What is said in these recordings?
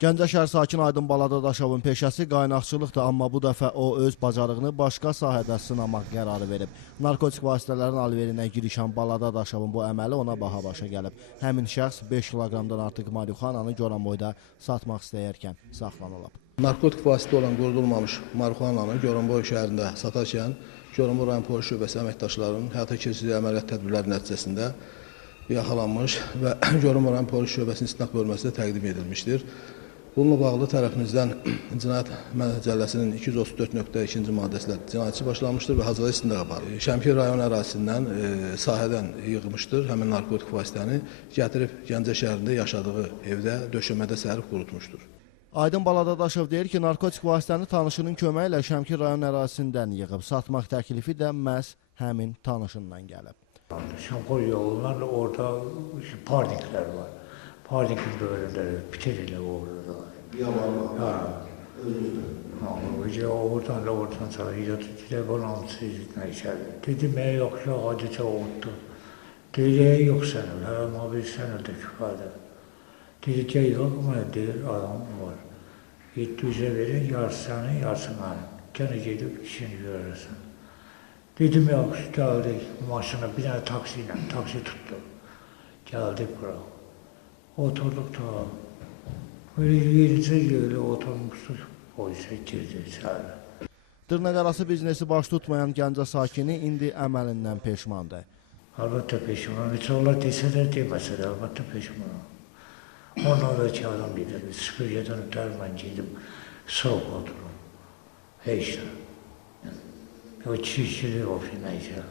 Gəncə şəhər sakini Aydın Baladadaşovun peşəsi qaynaqçılıqdır, amma bu dəfə o öz bacarığını başqa sahədə sınamaq qərarı verib. Narkotik vasitələrin alverinə girişən Baladadaşovun bu əməli ona baha başa gəlib. Həmin şəxs 5 kiloqramdan artıq marihuananı Goranboyda satmaq istəyərkən saxlanılıb. Narkotik vasitə olan qurudulmamış marihuananı Goranboy şəhərində satarkən Goranboy rayon polis şöbəsi əməkdaşlarının həyata keçirdiyi əməliyyat tədbirləri nəticəsində yaxalanmış və Goranboy rayon polis şöbəsinin istinaq bölməsinə təqdim edilmişdir. Bununla bağlı tərəfimizdən Cinayət Məcəlləsinin 234.2-ci maddəsilə cinayətçi başlanmışdır və hazırda istinaq aparılır. Şəmkir rayon ərazisindən, sahədən yığmışdır həmin narkotik vasitəni, gətirib Gəncə şəhərində yaşadığı evdə döşəmədə sərib qurutmuşdur. Aydın Baladadaşov deyir ki, narkotik vasitəni tanışının köməyi ilə Şəmkir rayon ərazisindən yığıb. Satmaq təklifi də məhz həmin tanışından gəlib. Şəmkir yolundan orada parniklər var. Parnikin bölümləri bitirilə orada. Yalanlar. Özümüzdə. Oradan sonra telefon almışsınız içəri. Dedim, yoxsa acıca otdu. Dedi, yox sənəl, amma bir sənəldə küfadə. Dedi ki, yox, mənə deyir, adam var. 700'e verin, yarısı sənin, yarısı mənim. Gənə gedib işini görərsən. Dedim, yox, gəldik maşına, bir dənə taksi tutdu. Gəldik bura. Oturduk da, böyle yerinize böyle oturmuştuk, polise girdi içeri. Dırnaqarası biznesi baş tutmayan Gəncə sakini indi əməlindən peşmandır. Əlbəttə peşmanım, heç onlar desə də deməsə də, əlbəttə peşmanım. Ondan da ki, adam gedir, süpürgədən ötər, mən gedim, soğuk oturum, heç də. O çiğçilik olsun, neysə.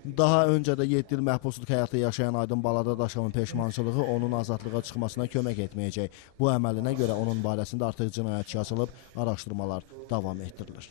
Daha öncə də 7 il məhbusluq həyatı yaşayan Aydın Baladadaşovun peşmançılığı onun azadlığa çıxmasına kömək etməyəcək. Bu əməlinə görə onun barəsində artıq cinayət yazılıb, araşdırmalar davam etdirilir.